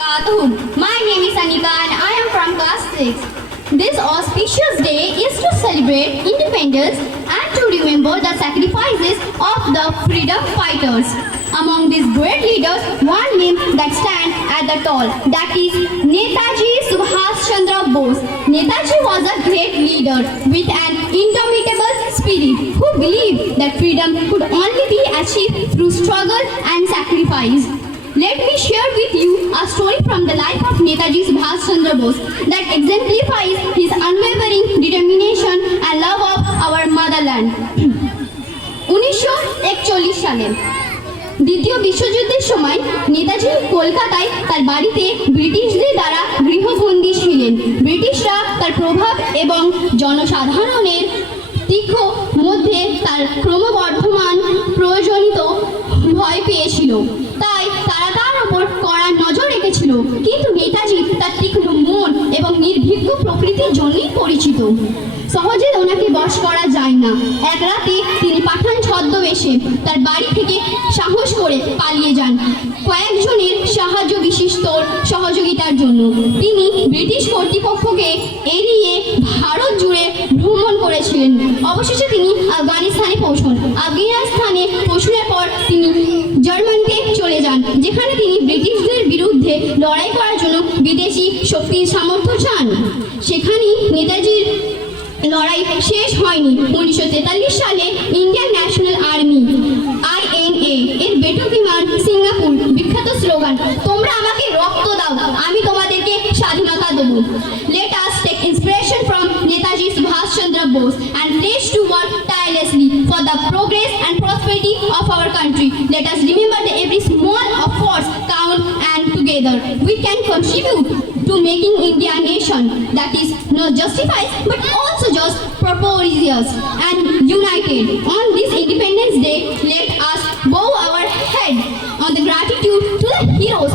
My name is Anika and I am from class 6. This auspicious day is to celebrate independence and to remember the sacrifices of the freedom fighters. Among these great leaders, one name that stands at the top, that is Netaji Subhash Chandra Bose. Netaji was a great leader with an indomitable spirit who believed that freedom could only be achieved through struggle and sacrifice. Let me share with you a story from the life of Netaji Subhash Chandra Bose that exemplifies his unwavering determination and love of our motherland. 1941 সালে দ্বিতীয় বিশ্বযুদ্ধের সময় নেতাজি কলকাতায় তার বাড়িতে ব্রিটিশদের দ্বারা গৃহবন্দী ছিলেন। ব্রিটিশরা তার প্রভাব এবং জনসাধারণের তীক্ষ্ণ মধ্যে তার ক্রমবর্ধমান প্রয়োজনীয় ভয় পেয়েছিল, তাই তারা তার উপর কড়া নজর রেখেছিল। কিন্তু নেতাজি তার তীক্ষ্ণ মন এবং নির্ভীক প্রকৃতির জন্যই পরিচিত। সহজে ওনাকে বশ করা যায় না। এক রাতে তিনি পাঠান ছদ্মবেশে তার বাড়ি থেকে সাহস করে পালিয়ে যান কয়েকজনের সাহায্য বিশিষ্ট সহযোগিতার জন্য। তিনি ব্রিটিশ কর্তৃপক্ষকে এড়িয়ে ভারত জুড়ে ভ্রমণ করেছিলেন। অবশেষে তিনি আফগানিস্তানে পৌঁছন। আফগানিস্তানে পৌঁছানোর পর তিনি জার্মানিতে চলে যান, যেখানে তিনি ব্রিটিশদের বিরুদ্ধে লড়াই করার জন্য বিদেশি শক্তির সামর্থ্য চান। সেখানেই নেতাজির লড়াই শেষ হয়নি। 1943 সালে ইন্ডিয়ান ন্যাশনাল আর্মি INA এর বেটো বিমান সিঙ্গাপুর বিখ্যাত স্লোগান, তোমরা আমাকে রক্ত দাও, আমি তোমাদেরকে স্বাধীনতা দেব। Let us take inspiration from Netaji Subhash Chandra Bose and pledge to work tirelessly for the progress and prosperity of our country. Let us remember that every small effort count, and together we can contribute to making India a nation that is not justified but also just purposeous and united. On this Independence Day, let us bow our head on the gratitude to the heroes